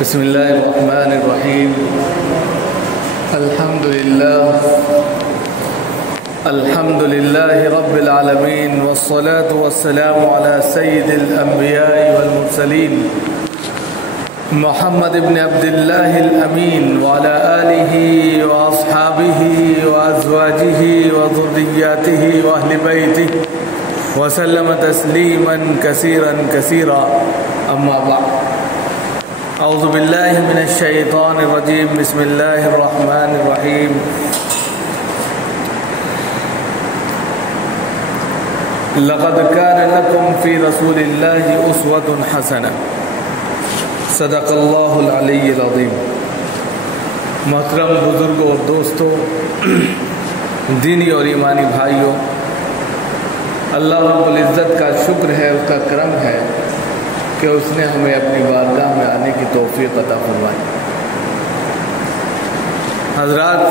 بسم الله الرحمن الرحيم. الحمد لله رب العالمين، والصلاة والسلام على سيد الأنبياء والمرسلين محمد بن عبد الله الأمين وعلى آله وأصحابه وأزواجه وذرياته وأهل بيته وسلم تسليما كثيرا كثيرا. أما بعد، أعوذ بالله من الشيطان الرجيم. بسم الله الرحمن الرحيم. لقد كان لكم في رسول الله أسوة حسنة. صدق اللہ العلی العظیم. محترم بزرگوں اور دوستوں، دینی اور ایمانی بھائیوں، اللہ رب العزت کا شکر ہے، اس کا کرم ہے کہ اس نے ہمیں اپنی بارگاہ میں آنے کی توفیق عطا فرمائی. حضرات،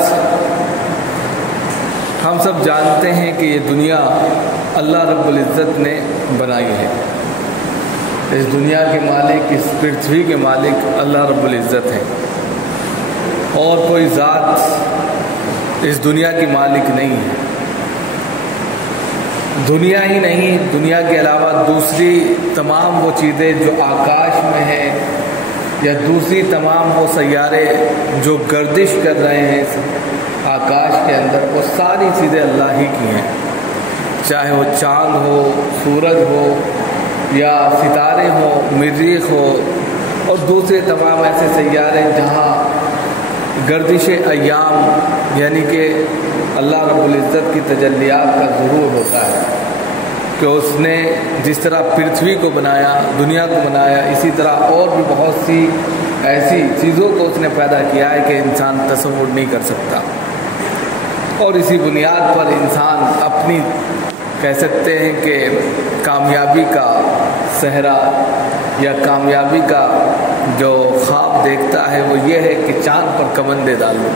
ہم سب جانتے ہیں کہ یہ دنیا اللہ رب العزت نے بنائی ہے. اس دنیا کے مالک، اس پرتھوی کے مالک اللہ رب العزت ہے، اور کوئی ذات اس دنیا کی مالک نہیں ہے. دنیا ہی نہیں، دنیا کے علاوہ دوسری تمام وہ چیزیں جو آکاش میں ہیں، یا دوسری تمام وہ سیارے جو گردش کر رہے ہیں آکاش کے اندر، وہ ساری چیزیں اللہ ہی کی ہیں. چاہے وہ چاند ہو، سورج ہو، یا ستارے ہو، مریخ ہو، اور دوسرے تمام ایسے سیارے جہاں گردش ایام یعنی کہ اللہ رب العزت کی تجلیات کا ظہور ہوتا ہے کہ اس نے جس طرح پرتھوی کو بنایا، دنیا کو بنایا، اسی طرح اور بھی بہت سی ایسی چیزوں کو اس نے پیدا کیا ہے کہ انسان تصور نہیں کر سکتا. اور اسی بنیاد پر انسان اپنی کہہ سکتے ہیں کہ کامیابی کا صحرا یا کامیابی کا جو خواب دیکھتا ہے وہ یہ ہے کہ چاند پر کمندے ڈال لوں،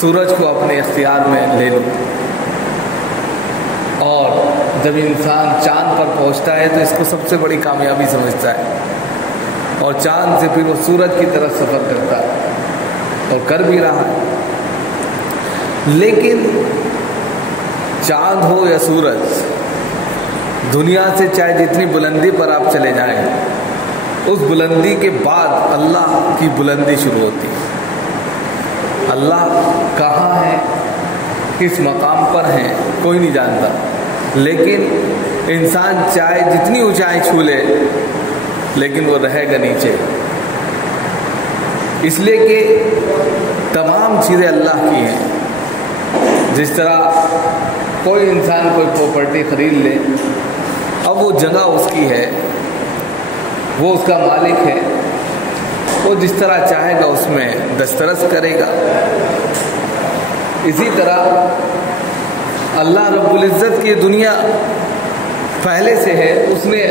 سورج کو اپنے اختیار میں لے لوں. اور جب انسان چاند پر پہنچتا ہے تو اس کو سب سے بڑی کامیابی سمجھتا ہے، اور چاند سے پھر وہ سورج کی طرف سفر کرتا ہے، اور کر بھی رہا ہے. لیکن چاند ہو یا سورج، دنیا سے چاہے جتنی بلندی پر آپ چلے جائیں، اس بلندی کے بعد اللہ کی بلندی شروع ہوتی ہے. اللہ کہاں ہے، کس مقام پر ہیں، کوئی نہیں جانتا. لیکن انسان چاہے جتنی اونچائی چھو لے، لیکن وہ رہے گا نیچے، اس لیے کہ تمام چیزیں اللہ کی ہیں. جس طرح کوئی انسان کوئی پراپرٹی خرید لے، اب وہ جگہ اس کی ہے، وہ اس کا مالک ہے، وہ جس طرح چاہے گا اس میں دسترس کرے گا. اسی طرح اللہ رب العزت کی دنیا پہلے سے ہے، اس نے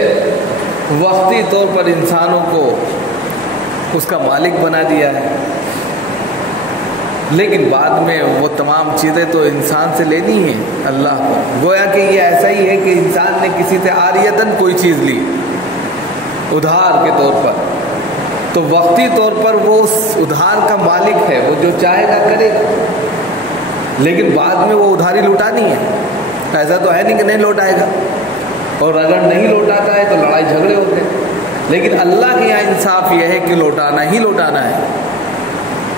وقتی طور پر انسانوں کو اس کا مالک بنا دیا ہے. لیکن بعد میں وہ تمام چیزیں تو انسان سے لینی ہیں اللہ کو. گویا کہ یہ ایسا ہی ہے کہ انسان نے کسی سے عاریتاً کوئی چیز لی ادھار کے طور پر، تو وقتی طور پر وہ اس ادھار کا مالک ہے، وہ جو چاہے گا کرے گا. لیکن بعد میں وہ ادھاری لوٹانی ہے. ایسا تو ہے نہیں کہ نہیں لوٹائے گا، اور اگر نہیں لوٹاتا ہے تو لڑائی جھگڑے ہوتے ہیں. لیکن اللہ کے یہاں انصاف یہ ہے کہ لوٹانا ہی لوٹانا ہے.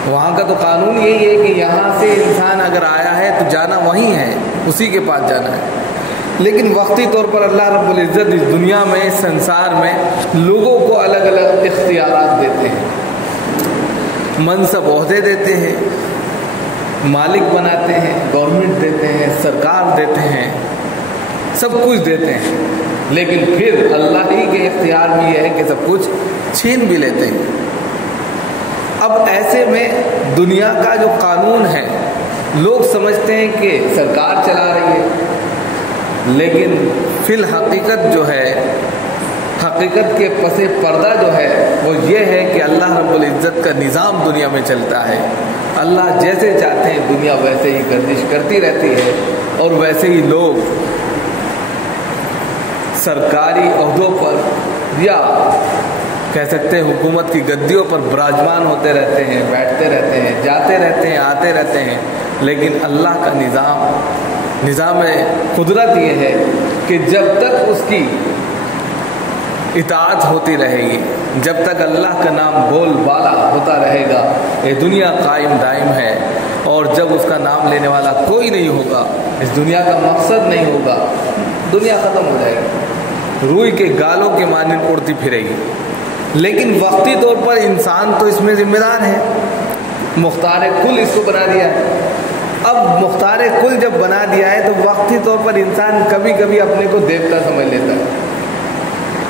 وہاں کا تو قانون یہی ہے کہ یہاں سے انسان اگر آیا ہے تو جانا وہیں ہے، اسی کے پاس جانا ہے. لیکن وقتی طور پر اللہ رب العزت اس دنیا میں، اس سنسار میں لوگوں کو الگ الگ اختیارات دیتے ہیں، منصب عہدے دیتے ہیں، مالک بناتے ہیں، گورنمنٹ دیتے ہیں، سرکار دیتے ہیں، سب کچھ دیتے ہیں. لیکن پھر اللہ ہی کے اختیار میں یہ ہے کہ سب کچھ چھین بھی لیتے ہیں. اب ایسے میں دنیا کا جو قانون ہے، لوگ سمجھتے ہیں کہ سرکار چلا رہی ہے، لیکن فی الحقیقت جو ہے، حقیقت کے پس پردہ جو ہے وہ یہ ہے کہ اللہ رب العزت کا نظام دنیا میں چلتا ہے. اللہ جیسے چاہتے ہیں دنیا ویسے ہی گردش کرتی رہتی ہے، اور ویسے ہی لوگ سرکاری عہدوں پر یا کہہ سکتے ہیں حکومت کی گدیوں پر براجمان ہوتے رہتے ہیں، بیٹھتے رہتے ہیں، جاتے رہتے ہیں، آتے رہتے ہیں، لیکن اللہ کا نظام قدرت یہ ہے کہ جب تک اس کی اطاعت ہوتی رہے گی، جب تک اللہ کا نام بول بالا ہوتا رہے گا، یہ دنیا قائم دائم ہے، اور جب اس کا نام لینے والا کوئی نہیں ہوگا، اس دنیا کا مقصد نہیں ہوگا، دنیا ختم ہو جائے گی، روئی کے گالوں کے مانند اڑتی پھرے گی۔ لیکن وقتی طور پر انسان تو اس میں ذمہ دار ہے، مختار کل اس کو بنا دیا ہے۔ اب مختار کل جب بنا دیا ہے تو وقتی طور پر انسان کبھی کبھی اپنے کو دیوتا سمجھ لیتا ہے،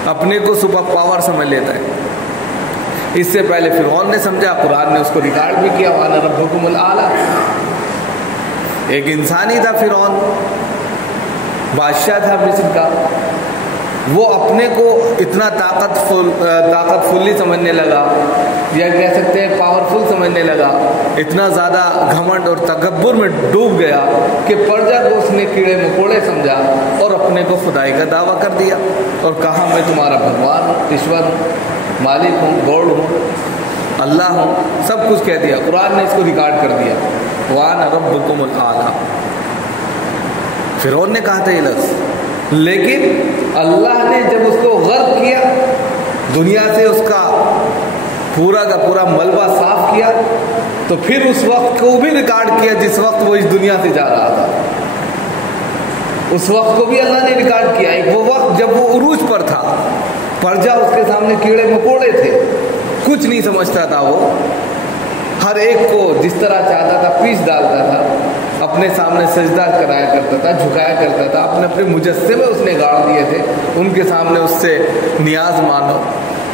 اپنے کو سپر پاور سمجھ لیتا ہے۔ اس سے پہلے فرعون نے سمجھا، قرآن نے اس کو ریکارڈ بھی کیا، وَأَنَا رَبُّكُمُ الْأَعْلَىٰ۔ ایک انسانی تھا فرعون، بادشاہ تھا مصر کا، وہ اپنے کو اتنا طاقت فلی سمجھنے لگا، یا کہہ سکتے ہیں پاورفل سمجھنے لگا، اتنا زیادہ گھمنڈ اور تکبر میں ڈوب گیا کہ پرجا کو اس نے کیڑے مکوڑے سمجھا اور اپنے کو خدائی کا دعویٰ کر دیا، اور کہا میں تمہارا بھگوان ہوں، ایشور ہوں، مالک ہوں، گوڑ ہوں، اللہ ہوں، سب کچھ کہہ دیا۔ قرآن نے اس کو ریکارڈ کر دیا، وَأَنَا رَبُّكُمُ الْأَعْلَىٰ۔ فرعون نے کہا تھا یہ لفظ، لیکن اللہ نے جب اس کو غرق کیا، دنیا سے اس کا پورا کا پورا ملبہ صاف کیا، تو پھر اس وقت کو بھی ریکارڈ کیا جس وقت وہ اس دنیا سے جا رہا تھا، اس وقت کو بھی اللہ نے ریکارڈ کیا۔ وہ وقت جب وہ عروج پر تھا، پرجا اس کے سامنے کیڑے مکوڑے تھے، کچھ نہیں سمجھتا تھا، وہ ہر ایک کو جس طرح چاہتا تھا پیش ڈالتا تھا، اپنے سامنے سجدہ کرایا کرتا تھا، جھکایا کرتا تھا، اپنے مجسمے اس نے گاڑ دیے تھے، ان کے سامنے اس سے نیاز مانو،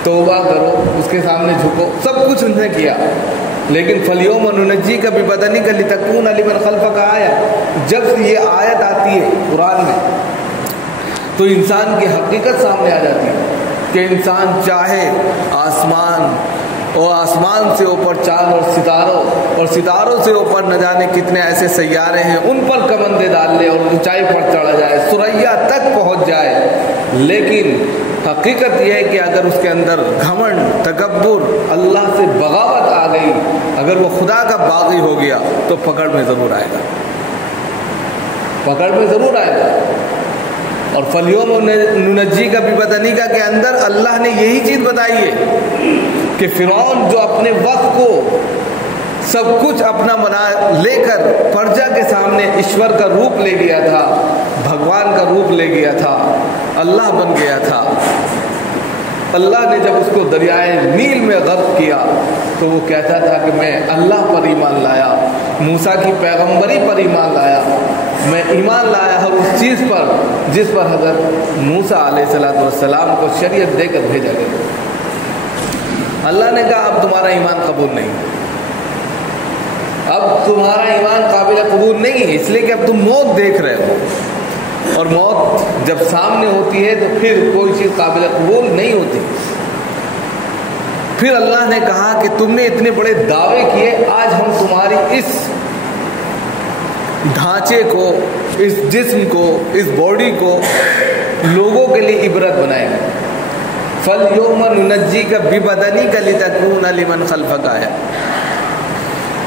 توبہ کرو، اس کے سامنے جھکو، سب کچھ انہوں نے کیا۔ لیکن فَالْيَوْمَ نُنَجِّيكَ بِبَدَنِكَ لِتَكُونَ لِمَنْ خَلْفَكَ آیَةً، جب یہ آیت آتی ہے قرآن میں تو انسان کی حقیقت سامنے آ جاتی ہے کہ انسان چاہے آسمان سے اوپر چاند اور ستاروں سے اوپر نہ جانے کتنے ایسے سیارے ہیں، ان پر کمندے ڈال لے اور اونچائی پر چڑھ جائے، ثریا تک پہنچ جائے، لیکن حقیقت یہ ہے کہ اگر اس کے اندر گھمنڈ، تکبر، اللہ سے بغاوت آ گئی، اگر وہ خدا کا باغی ہو گیا تو پکڑ میں ضرور آئے گا، پکڑ میں ضرور آئے گا۔ اور فَالْيَوْمَ نُنَجِّيكَ بِبَدَنِكَ کے اندر اللہ نے یہی چیز بتائی ہے کہ فرعون جو اپنے وقت کو سب کچھ اپنا بنا لے کر پرجا کے سامنے ایشور کا روپ لے گیا تھا، بھگوان کا روپ لے گیا تھا، اللہ بن گیا تھا، اللہ نے جب اس کو دریائے نیل میں غرق کیا تو وہ کہتا تھا کہ میں اللہ پر ایمان لایا، موسیٰ کی پیغمبری پر ایمان لایا، میں ایمان لایا ہر اس چیز پر جس پر حضرت موسیٰ علیہ السلام کو شریعت دے کر بھیجا گیا۔ اللہ نے کہا اب تمہارا ایمان قبول نہیں، اب تمہارا ایمان قابل قبول نہیں ہے، اس لیے کہ اب تم موت دیکھ رہے ہو، اور موت جب سامنے ہوتی ہے تو پھر کوئی چیز قابل قبول نہیں ہوتی۔ پھر اللہ نے کہا کہ تم نے اتنے بڑے دعوے کیے، آج ہم تمہاری اس ڈھانچے کو، اس جسم کو، اس باڈی کو لوگوں کے لیے عبرت بنائیں گے۔ فَالْيَوْمَ نُنَجِّيكَ بِبَدَنِكَ لِتَكُونَ لِمَنْ خَلْفَكَ آیَةً،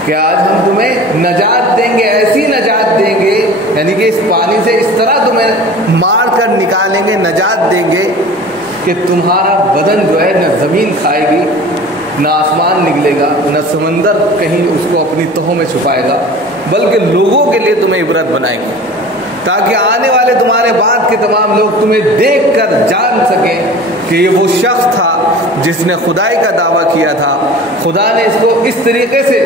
کہ آج ہم تمہیں نجات دیں گے، ایسی نجات دیں گے، یعنی کہ اس پانی سے اس طرح تمہیں مار کر نکالیں گے، نجات دیں گے کہ تمہارا بدن جو ہے نہ زمین کھائے گی، نہ آسمان نکلے گا، نہ سمندر کہیں اس کو اپنی تہوں میں چھپائے گا، بلکہ لوگوں کے لیے تمہیں عبرت بنائیں گے، تاکہ آنے والے تمہارے بعد کے تمام لوگ تمہیں دیکھ کر جان سکیں کہ یہ وہ شخص تھا جس نے خدائی کا دعویٰ کیا تھا۔ خدا نے اس کو اس طریقے سے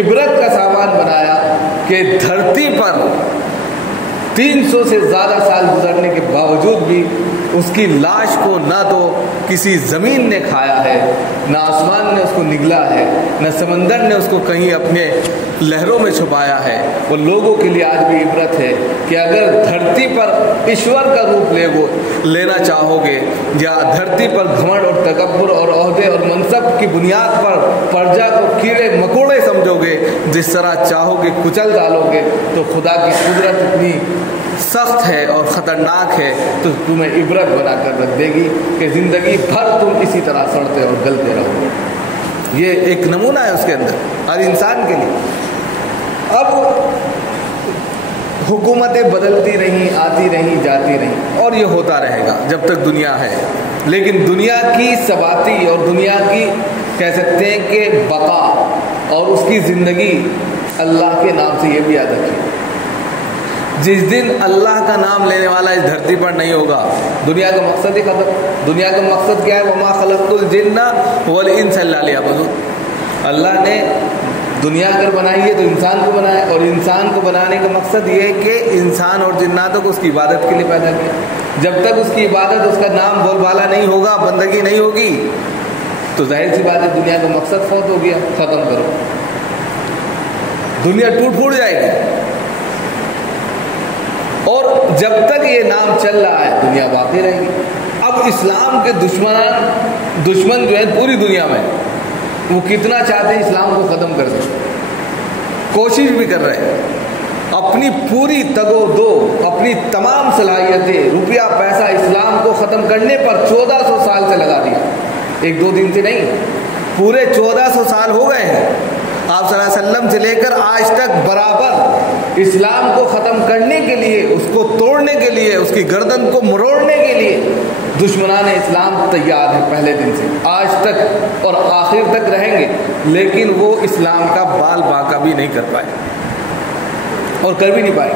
عبرت کا سامان بنایا کہ دھرتی پر 300 سے زیادہ سال گزرنے کے باوجود بھی اس کی لاش کو نہ تو کسی زمین نے کھایا ہے، نہ آسمان نے اس کو نگلا ہے، نہ سمندر نے اس کو کہیں اپنے لہروں میں چھپایا ہے۔ وہ لوگوں کے لیے آج بھی عبرت ہے کہ اگر دھرتی پر ایشور کا روپ لینا چاہو گے، یا دھرتی پر گھمنڈ اور تکبر اور عہدے اور منصب کی بنیاد پر پرجا کو کیڑے مکوڑے سمجھو گے، جس طرح چاہو گے کچل ڈالو گے، تو خدا کی قدرت اتنی سخت ہے اور خطرناک ہے تو تمہیں عبرت بنا کر رکھ دے گی کہ زندگی بھر تم اسی طرح سڑتے اور گلتے رہو گے۔ یہ ایک نمونہ ہے اس کے اندر ہر انسان کے لیے۔ اب حکومتیں بدلتی رہیں، آتی رہیں، جاتی رہیں، اور یہ ہوتا رہے گا جب تک دنیا ہے، لیکن دنیا کی ثباتی اور دنیا کی کہہ سکتے ہیں کہ بقا اور اس کی زندگی اللہ کے نام سے یہ بھی یاد رکھیے، جس دن اللہ کا نام لینے والا اس دھرتی پر نہیں ہوگا دنیا کا مقصد ہی ختم۔ دنیا کا مقصد کیا ہے؟ وما خلقت الجن والانس الا لیعبدون۔ اللہ نے دنیا اگر بنائی ہے تو انسان کو بنایا، اور انسان کو بنانے کا مقصد یہ ہے کہ انسان اور جناتوں کو اس کی عبادت کے لیے پیدا کیا۔ جب تک اس کی عبادت، اس کا نام بول بالا نہیں ہوگا، بندگی نہیں ہوگی، تو ظاہر سی بات ہے دنیا کا مقصد فوت ہو گیا، ختم کرو، دنیا ٹوٹ پھوٹ جائے گی۔ اور جب تک یہ نام چل رہا ہے دنیا باقی رہے گی۔ اب اسلام کے دشمن جو ہیں پوری دنیا میں، وہ کتنا چاہتے ہیں اسلام کو ختم کر دیں، کوشش بھی کر رہے ہیں، اپنی پوری تگ و دو، اپنی تمام صلاحیتیں، روپیہ پیسہ اسلام کو ختم کرنے پر 1400 سال سے لگا دیا، ایک دو دن سے نہیں، پورے 1400 سال ہو گئے ہیں۔ آپ صلی اللہ علیہ وسلم سے لے کر آج تک برابر اسلام کو ختم کرنے کے لیے، اس کو توڑنے کے لیے، اس کی گردن کو مروڑنے کے لیے دشمنان اسلام تیار ہیں پہلے دن سے آج تک، اور آخر تک رہیں گے، لیکن وہ اسلام کا بال باقا بھی نہیں کر پائے اور کر بھی نہیں پائے۔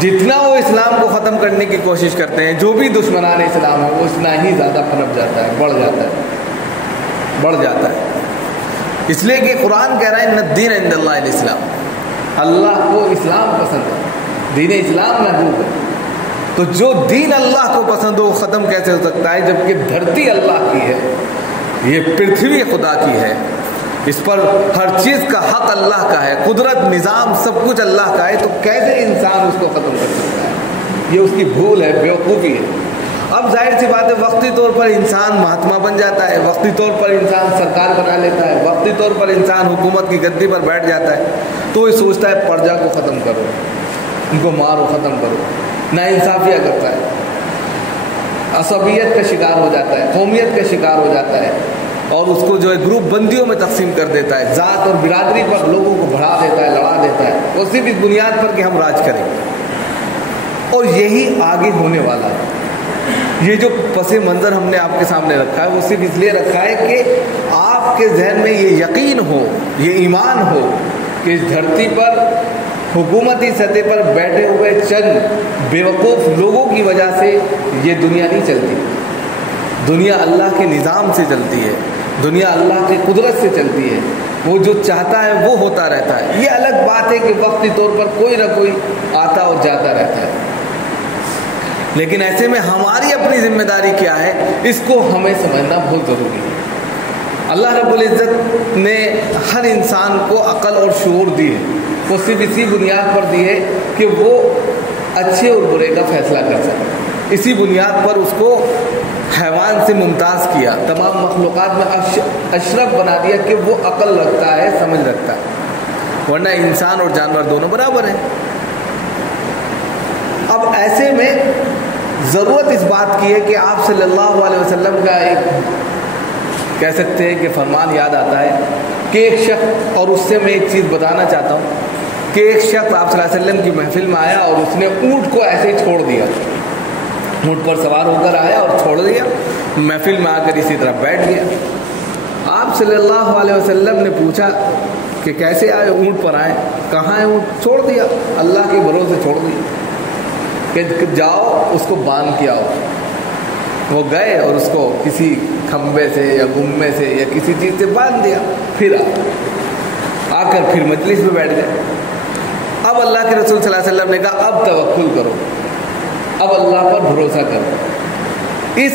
جتنا وہ اسلام کو ختم کرنے کی کوشش کرتے ہیں، جو بھی دشمنان اسلام ہے، وہ اتنا ہی زیادہ پنپ جاتا ہے، بڑھ جاتا ہے۔ اس لیے کہ قرآن کہہ رہا ہے ان الدین عند اللہ الاسلام، اللہ کو اسلام پسند ہے، دین اسلام محبوب ہے۔ تو جو دین اللہ کو پسند ہو وہ ختم کیسے ہو سکتا ہے جبکہ دھرتی اللہ کی ہے، یہ پرتھوی خدا کی ہے، اس پر ہر چیز کا حق اللہ کا ہے، قدرت، نظام، سب کچھ اللہ کا ہے، تو کیسے انسان اس کو ختم کر سکتا ہے؟ یہ اس کی بھول ہے، بیوقوفی ہے۔ اب ظاہر سی بات ہے وقتی طور پر انسان مہاتما بن جاتا ہے، وقتی طور پر انسان سرکار بنا لیتا ہے، وقتی طور پر انسان حکومت کی گدی پر بیٹھ جاتا ہے، تو یہ سوچتا ہے پرجا کو ختم کرو، ان کو مارو، ختم کرو، ناانصافیاں کرتا ہے، عصبیت کا شکار ہو جاتا ہے، قومیت کا شکار ہو جاتا ہے، اور اس کو جو ہے گروپ بندیوں میں تقسیم کر دیتا ہے، ذات اور برادری پر لوگوں کو بڑھا دیتا ہے، لڑا دیتا ہے، وہ صرف اس بنیاد پر کہ ہم راج کریں۔ اور یہی آگے ہونے والا ہے۔ یہ جو پس منظر ہم نے آپ کے سامنے رکھا ہے وہ صرف اس لیے رکھا ہے کہ آپ کے ذہن میں یہ یقین ہو، یہ ایمان ہو کہ اس دھرتی پر حکومتی سطح پر بیٹھے ہوئے چند بیوقوف لوگوں کی وجہ سے یہ دنیا نہیں چلتی، دنیا اللہ کے نظام سے چلتی ہے، دنیا اللہ کی قدرت سے چلتی ہے، وہ جو چاہتا ہے وہ ہوتا رہتا ہے۔ یہ الگ بات ہے کہ وقتی طور پر کوئی نہ کوئی آتا اور جاتا رہتا ہے، لیکن ایسے میں ہماری اپنی ذمہ داری کیا ہے، اس کو ہمیں سمجھنا بہت ضروری ہے۔ اللہ رب العزت نے ہر انسان کو عقل اور شعور دی ہے، وہ صرف اسی بنیاد پر دی ہے کہ وہ اچھے اور برے کا فیصلہ کر سکے، اسی بنیاد پر اس کو حیوان سے ممتاز کیا، تمام مخلوقات میں اشرف بنا دیا کہ وہ عقل رکھتا ہے، سمجھ رکھتا ہے، ورنہ انسان اور جانور دونوں برابر ہیں۔ اب ایسے میں ضرورت اس بات کی ہے کہ آپ صلی اللہ علیہ وسلم کا ایک کہہ سکتے ہیں کہ فرمان یاد آتا ہے کہ ایک شخص، اور اس سے میں ایک چیز بتانا چاہتا ہوں کہ ایک شخص آپ صلی اللہ علیہ وسلم کی محفل میں آیا اور اس نے اونٹ کو ایسے ہی چھوڑ دیا، اونٹ پر سوار ہو کر آیا اور چھوڑ دیا، محفل میں آ کر اسی طرح بیٹھ گیا۔ آپ صلی اللہ علیہ وسلم نے پوچھا کہ کیسے آئے، اونٹ پر آئے، کہاں ہے اونٹ؟ چھوڑ دیا، اللہ کے بھروسے چھوڑ دیا کہ جاؤ اس کو باندھ کے آؤ۔ وہ گئے اور اس کو کسی کھمبے سے یا گمے سے یا کسی چیز سے باندھ دیا، پھر آ کر پھر مجلس میں بیٹھ گئے۔ اب اللہ کے رسول صلی اللہ علیہ وسلم نے کہا اب توکل کرو، اب اللہ پر بھروسہ کرو۔ اس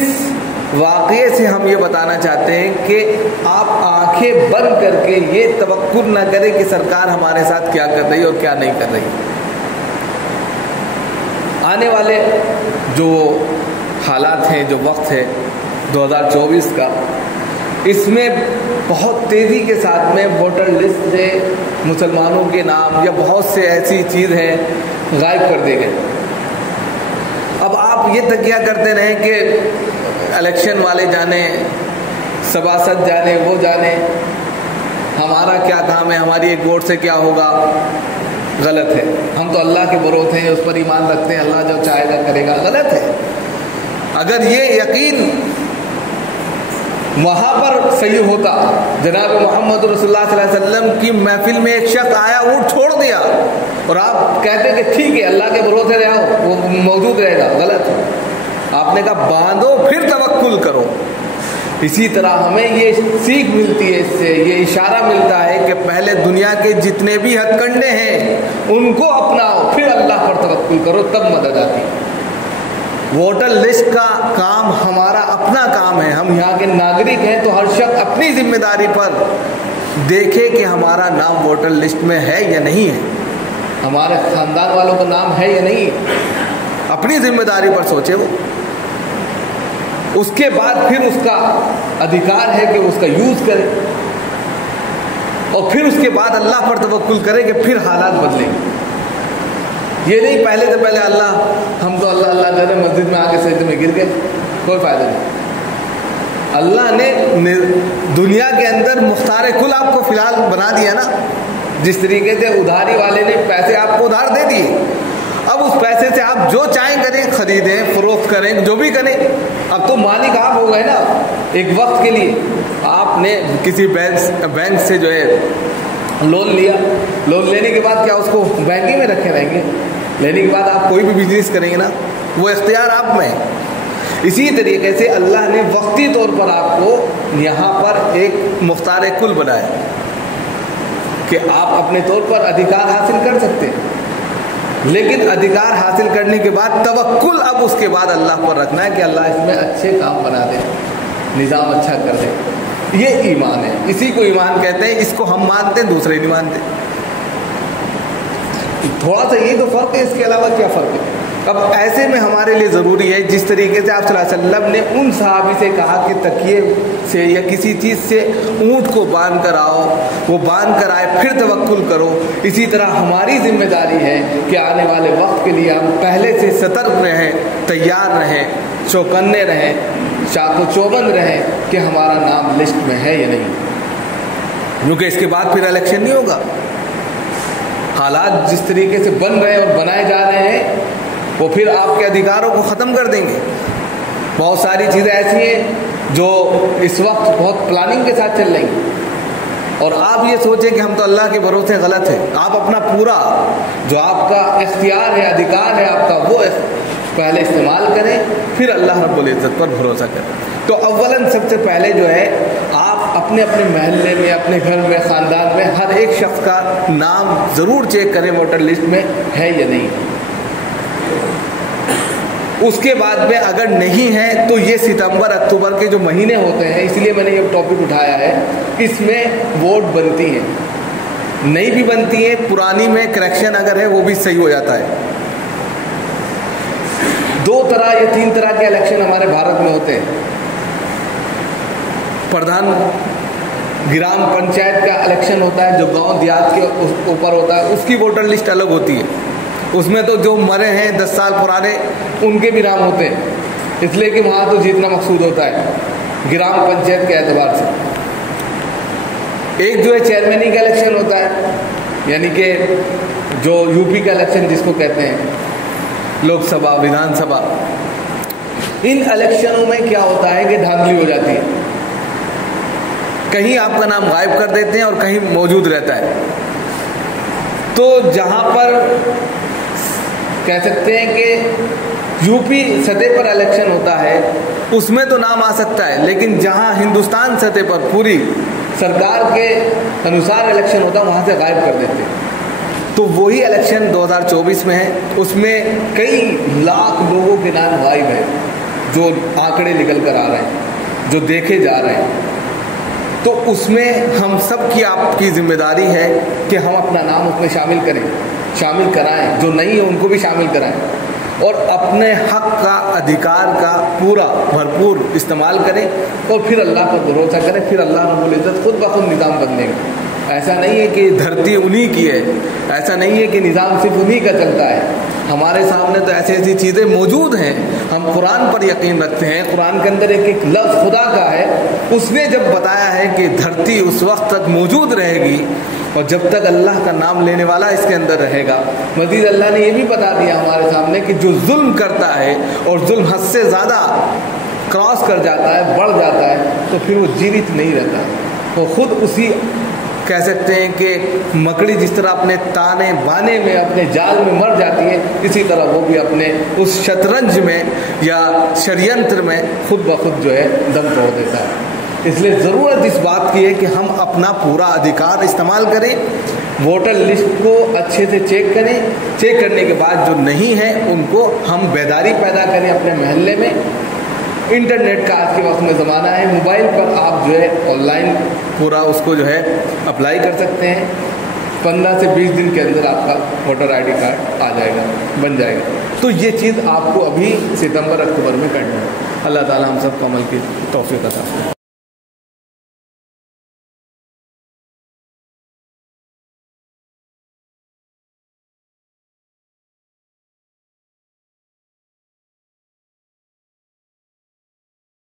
واقعے سے ہم یہ بتانا چاہتے ہیں کہ آپ آنکھیں بند کر کے یہ توقع نہ کریں کہ سرکار ہمارے ساتھ کیا کر رہی ہے اور کیا نہیں کر رہی۔ آنے والے جو حالات ہیں، جو وقت ہے 2024 کا، اس میں بہت تیزی کے ساتھ میں ووٹر لسٹ سے مسلمانوں کے نام یا بہت سے ایسی چیز ہیں غائب کر دے گئے۔ اب آپ یہ تکیہ کرتے رہیں کہ الیکشن والے جانے، سباست جانے، وہ جانے، ہمارا کیا کام ہے، ہماری ایک ووٹ سے کیا ہوگا، غلط ہے۔ ہم تو اللہ کے بھروسے ہیں، اس پر ایمان رکھتے ہیں، اللہ جو چاہے گا کرے گا، غلط ہے۔ اگر یہ یقین وہاں پر صحیح ہوتا، جناب محمد رسول اللہ صلی اللہ علیہ وسلم کی محفل میں ایک شخص آیا، اونٹ چھوڑ دیا، اور آپ کہتے کہ ٹھیک ہے اللہ کے بھروسے رہو، وہ موجود رہے گا، غلط ہے۔ آپ نے کہا باندھو پھر توکل کرو۔ اسی طرح ہمیں یہ سیکھ ملتی ہے، اس سے یہ اشارہ ملتا ہے کہ پہلے دنیا کے جتنے بھی ہتھ کنڈے ہیں ان کو اپناؤ، پھر اللہ پر توکل کرو، تب مدد آتی۔ ووٹر لسٹ کا کام ہمارا اپنا کام ہے، ہم یہاں کے ناگرک ہیں، تو ہر شخص اپنی ذمہ داری پر دیکھے کہ ہمارا نام ووٹر لسٹ میں ہے یا نہیں ہے، ہمارے خاندان والوں کا نام ہے یا نہیں ہے، اپنی ذمہ داری پر سوچے وہ۔ اس کے بعد پھر اس کا ادھیکار ہے کہ اس کا یوز کرے، اور پھر اس کے بعد اللہ پر توکل کرے کہ پھر حالات بدلیں گے۔ یہ نہیں پہلے سے پہلے اللہ، ہم تو اللہ اللہ کر رہے، مسجد میں آ کے سجدے میں گر گئے، کوئی فائدہ نہیں۔ اللہ نے دنیا کے اندر مختار کل آپ کو فی الحال بنا دیا نا، جس طریقے سے ادھاری والے نے پیسے آپ کو ادھار دے دیے، اب اس پیسے سے آپ جو چاہیں کریں، خریدیں، فروخت کریں، جو بھی کریں، اب تو مالک آپ ہو گئے نا۔ ایک وقت کے لیے آپ نے کسی بینک سے جو ہے لون لیا، لون لینے کے بعد کیا اس کو بینک ہی میں رکھے رہیں گے؟ لینے کے بعد آپ کوئی بھی بزنس کریں گے نا، وہ اختیار آپ میں ہے۔ اسی طریقے سے اللہ نے وقتی طور پر آپ کو یہاں پر ایک مختار کل بنایا کہ آپ اپنے طور پر ادھیکار حاصل کر سکتے ہیں، لیکن ادھیکار حاصل کرنے کے بعد توکل اب اس کے بعد اللہ پر رکھنا ہے کہ اللہ اس میں اچھے کام بنا دے، نظام اچھا کر دے۔ یہ ایمان ہے، اسی کو ایمان کہتے ہیں، اس کو ہم مانتے ہیں، دوسرے نہیں مانتے۔ تھوڑا سا یہ تو فرق ہے، اس کے علاوہ کیا فرق ہے؟ اب ایسے میں ہمارے لیے ضروری ہے، جس طریقے سے آپ صلی اللہ علیہ وسلم نے ان صحابی سے کہا کہ تکیے سے یا کسی چیز سے اونٹ کو باندھ کر آؤ، وہ باندھ کر آئے پھر توکل کرو، اسی طرح ہماری ذمہ داری ہے کہ آنے والے وقت کے لیے ہم پہلے سے سترک رہیں، تیار رہیں، چوکنے رہیں، چاق و چوبند رہیں کہ ہمارا نام لسٹ میں ہے یا نہیں، کیونکہ اس کے بعد پھر الیکشن نہیں ہوگا۔ حالات جس طریقے سے بن رہے ہیں اور بنائے جا رہے ہیں، وہ پھر آپ کے ادھیکاروں کو ختم کر دیں گے۔ بہت ساری چیزیں ایسی ہیں جو اس وقت بہت پلاننگ کے ساتھ چل رہی ہیں، اور آپ یہ سوچیں کہ ہم تو اللہ کے بھروسے، غلط ہے۔ آپ اپنا پورا جو آپ کا اختیار ہے، ادھیکار ہے آپ کا، وہ پہلے استعمال کریں، پھر اللہ رب العزت پر بھروسہ کریں۔ تو اولاً سب سے پہلے جو ہے آپ اپنے اپنے محلے میں، اپنے گھر میں، خاندان میں ہر ایک شخص کا نام ضرور چیک کریں ووٹر لسٹ میں ہے یا نہیں۔ اس کے بعد میں اگر نہیں ہے تو یہ ستمبر اکتوبر کے جو مہینے ہوتے ہیں، اس لیے میں نے یہ ٹاپک اٹھایا ہے، اس میں ووٹ بنتی ہیں، نئی بھی بنتی ہیں، پرانی میں کریکشن اگر ہے وہ بھی صحیح ہو جاتا ہے۔ 2 طرح یا 3 طرح کے الیکشن ہمارے بھارت میں ہوتے ہیں۔ پردھان گرام پنچایت کا الیکشن ہوتا ہے جو گاؤں دیہات کے اوپر ہوتا ہے، اس کی ووٹر لسٹ الگ ہوتی ہے، اس میں تو جو مرے ہیں 10 سال پرانے ان کے بھی نام ہوتے ہیں، اس لیے کہ وہاں تو جیتنا مقصود ہوتا ہے گرام پنچایت کے اعتبار سے۔ ایک جو ہے چیئرمینی کا الیکشن ہوتا ہے، یعنی کہ جو یو پی کا الیکشن جس کو کہتے ہیں، لوک سبھا، ودھان سبھا۔ ان الیکشنوں میں کیا ہوتا ہے کہ دھاندلی ہو جاتی ہے، کہیں آپ کا نام غائب کر دیتے ہیں اور کہیں موجود رہتا ہے۔ تو جہاں پر کہہ سکتے ہیں کہ یو پی سطح پر الیکشن ہوتا ہے اس میں تو نام آ سکتا ہے، لیکن جہاں ہندوستان سطح پر پوری سرکار کے انوسار الیکشن ہوتا ہے وہاں سے غائب کر دیتے ہیں۔ تو وہی الیکشن 2024 میں ہے، اس میں کئی لاکھ لوگوں کے نام غائب ہیں، جو آنکڑے نکل کر آ رہے ہیں، جو دیکھے جا رہے ہیں۔ تو اس میں ہم سب کی، آپ کی ذمہ داری ہے کہ ہم اپنا نام اس میں شامل کریں، شامل کرائیں، جو نہیں ہے ان کو بھی شامل کرائیں، اور اپنے حق کا، ادھیکار کا پورا بھرپور استعمال کریں، اور پھر اللہ پر بھروسہ کریں، پھر اللہ رب العزت خود بخود نظام بدلے گا۔ ایسا نہیں ہے کہ دھرتی انہی کی ہے، ایسا نہیں ہے کہ نظام صرف انہی کا چلتا ہے. ہمارے سامنے تو ایسی ایسی چیزیں موجود ہیں. ہم قرآن پر یقین رکھتے ہیں، قرآن کے اندر ایک ایک لفظ خدا کا ہے. اس نے جب بتایا ہے کہ دھرتی اس وقت تک موجود رہے گی اور جب تک اللہ کا نام لینے والا اس کے اندر رہے گا. مزید اللہ نے یہ بھی بتا دیا ہمارے سامنے کہ جو ظلم کرتا ہے اور ظلم حد سے زیادہ کراس کر جاتا ہے، بڑھ جاتا ہے، تو پھر وہ جیوت نہیں رہتا. وہ خود اسی کہہ سکتے ہیں کہ مکڑی جس طرح اپنے تانے بانے میں اپنے جال میں مر جاتی ہے، اسی طرح وہ بھی اپنے اس شطرنج میں یا شریعنتر میں خود بخود جو ہے دم توڑ دیتا ہے. اس لیے ضرورت اس بات کی ہے کہ ہم اپنا پورا ادھیکار استعمال کریں، ووٹر لسٹ کو اچھے سے چیک کریں. چیک کرنے کے بعد جو نہیں ہے ان کو ہم بیداری پیدا کریں اپنے محلے میں. انٹرنیٹ کا آج کے وقت میں زمانہ ہے، موبائل پر آپ جو ہے آن لائن پورا اس کو جو ہے اپلائی کر سکتے ہیں. 15 سے 20 دن کے اندر آپ کا ووٹر آئی ڈی کارڈ آ جائے گا، بن جائے گا. تو یہ چیز آپ کو ابھی ستمبر اکتوبر میں کرنا ہے. اللہ تعالی ہم سب کو عمل کی توفیق عطا فرمائے.